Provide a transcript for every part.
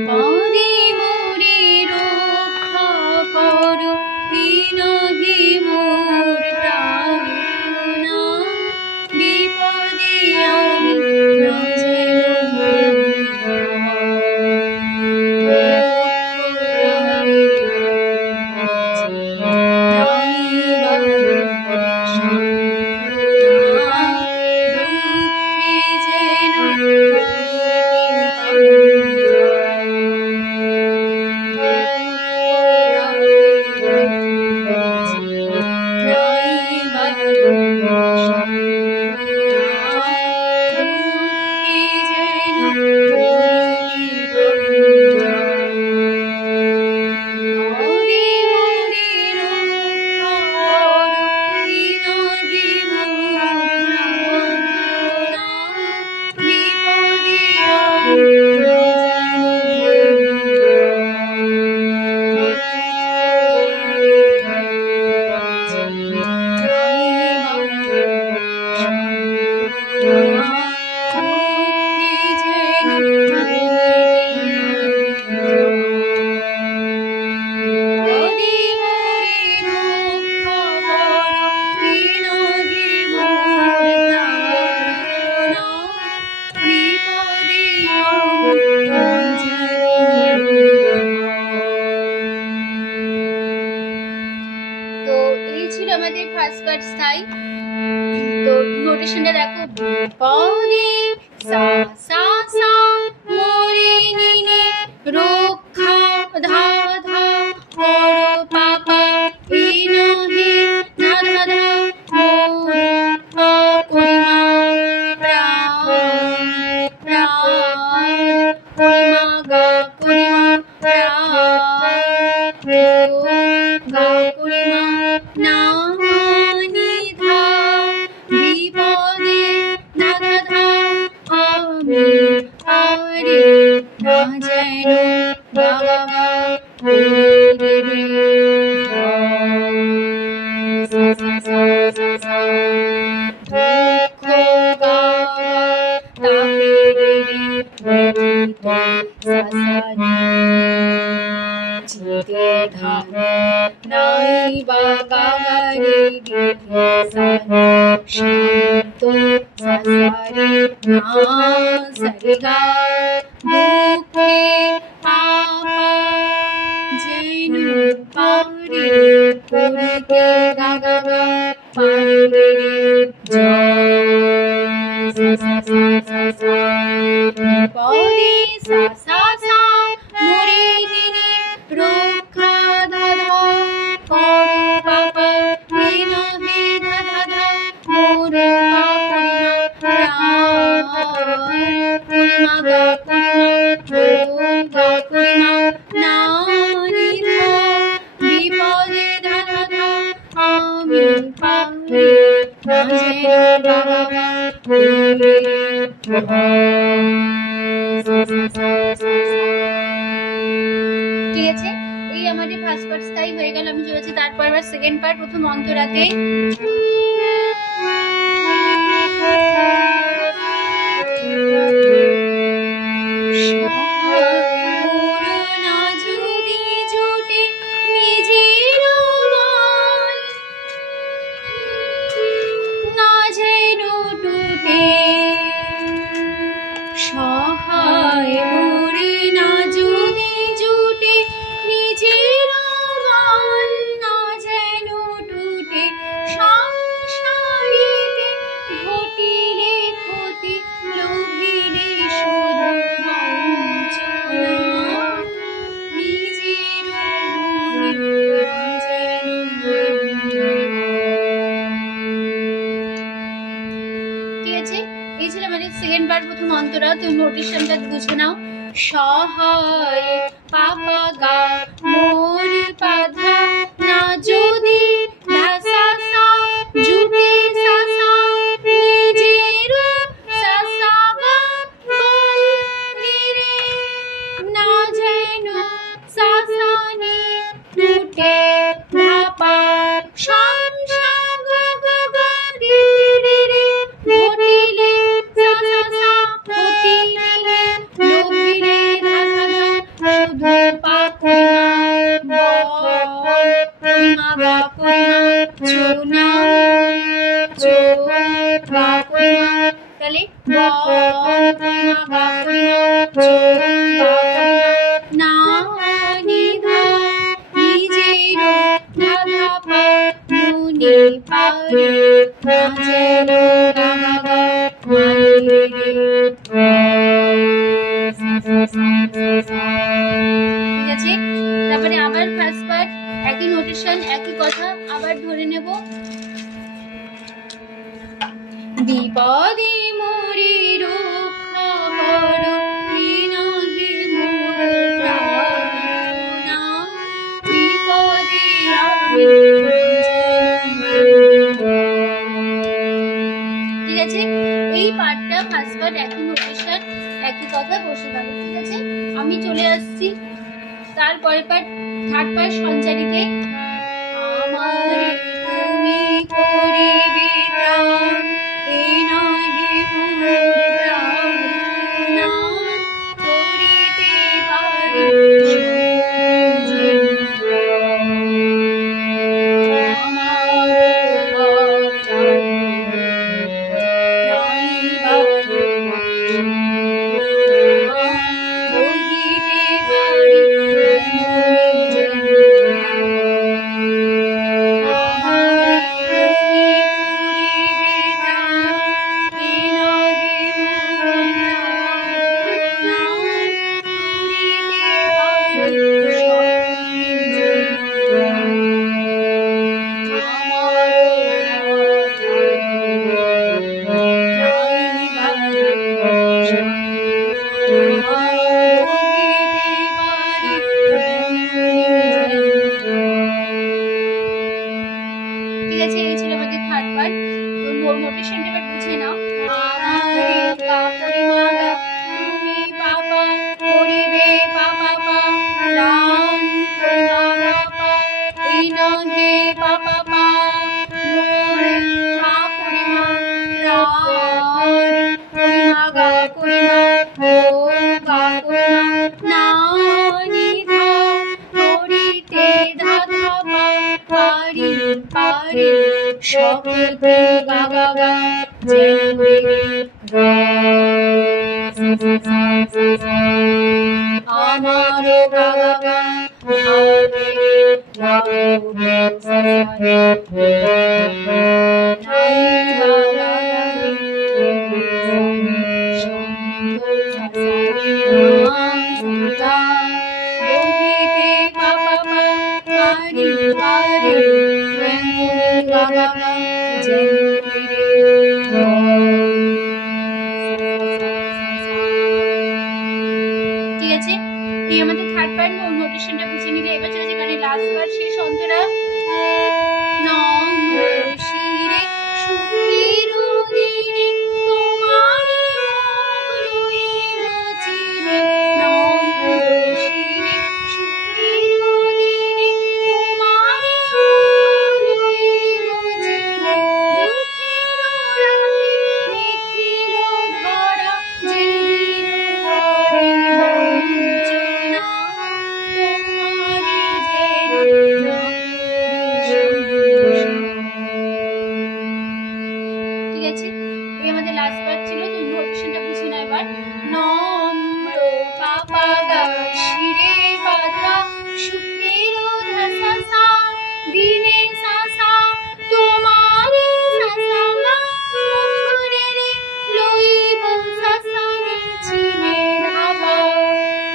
বিপদে মোরে রক্ষা করো, এই নহে মোর প্রার্থনা। বিপদে আমি না যেন আমাদের ফার্স্ট কাট স্থায়ী। তো নোটেশনটা দেখো, বিপদে সা সা সা মোরে নি নি রক্ষা ধা ধা করো পাপা, এই নহে ধা ধা ধা মোর পরিমা প্রাণ প্রাণ পরিমা গা পরিমা প্রাণ গা পরিমা না নি ধা, বিপদে ধা ধা ধা আমি পারি না যেন বাবা রে রে রে সা সা সা সা সা দুঃখ গাওয়া তাকে রে রে রে সা সা নি চিতে ধান নাই বা গাগা রে রে সা নি শান্ত সা সা রে না সা রে গা দুঃখে পাপা যেন পারে করিতে গা গা গা পারে রে জয় সা সা সা সা সা বিপদে সা সা সা মোরে নি নি রক্ষা ধা ধা করো পাপা, এই নহে ধা ধা ধা মোর পরিমা প্রাণ পরিমা গা পরিমা গা পরিমা না নি ধা, বিপদে ধা ধা ধা আমি পারি না যেন বাবা রে ঠিক আছে। এই আমাদের ফার্স্ট পার্ট স্থায়ী হয়ে গেল। আমি চলেছি তারপর আবার সেকেন্ড পার্ট। প্রথম অন্তরাতে সহায় মোরে না যদি জুটে নিজের মন না যেন টুটে, সংসারেতে ঘটিলে ক্ষতি লোভিলে শুধু বঞ্চনা, নিজের গুণে না যেন ঠিক আছে। এই ছিল আমাদের সেকেন্ড পার্ট প্রথম অন্তরা। তো নোটিশনটা বুঝে নাও। সহায় পাপা গা মোর পাধা না যদি ধা সা সা জুটে সা সা নিজের সা সা গা বল রে রে না যেন সা সা নি টুটে ধাপা সংসা গা গা গা রে রে রে ঘটিলে সা সা সা ঘটিলে লোভিলে ধা ধা ধা চলে আসছি তারপরে পার্ট, থার্ড পার্ট সঞ্চারিতে। আমারে তুমি করিবে প্রাণ, এই নহে মোর প্রাণ, না করিতে পারি সকতে গা গা গা যেন গা আমার গা গা গা ভাবে গাও ঠিক আছে। এই আমাদের থার্ড পার্ট নোটেশনটা বুঝে নিলে এবার চলে যেখানে লাস্ট পার্ট শেষ অন্তরা। শিরে সুখের দিনে তোমারি লইব চিরে, শিরে সুখের দিনে তোমারি লইব চিরে, দুঃখের রাতে নিখিল ধরা যেদিন করে বঞ্চনা, তোমারি ঠিক আছে। এই আমাদের লাস্ট পার্ট ছিল, তো নোটেশনটা বুঝে নাও এবার। নম্র পাপা গা শিরে বাধা সুখের ধাসা সা, দিনে সাসা তোমারে সাসা গা, মুখরে রে লইব সাসা রে চিনে ধাবা,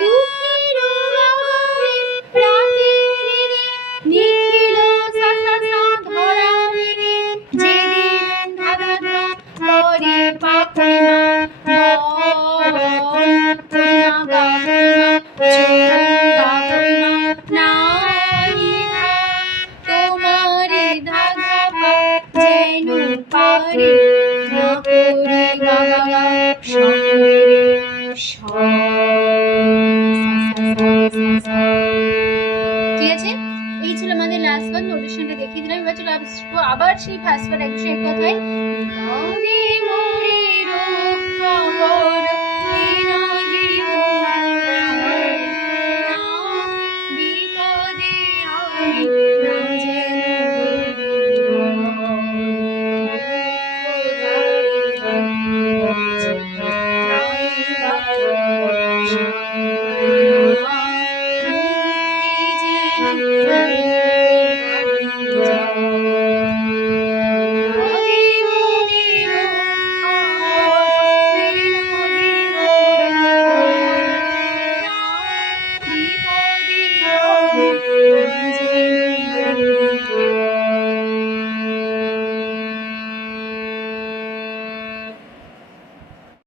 দুঃখের গাগরে রাতে রে নিখিল সাসা সা ধরা রে, যেদিন ধারা ধা করে পাপড়িমা পরিমা গা পরিমা না নিধা, তোমারে ধাধা পা যেন পারি না করি গা গা গা ঠিক আছে। এই ছিল আমাদের লাস্ট বার, নোটেশনটা দেখিয়ে দিলাম। এবার চলে আসবো আবার সেই ফার্স্ট বার একশো এক কথায়।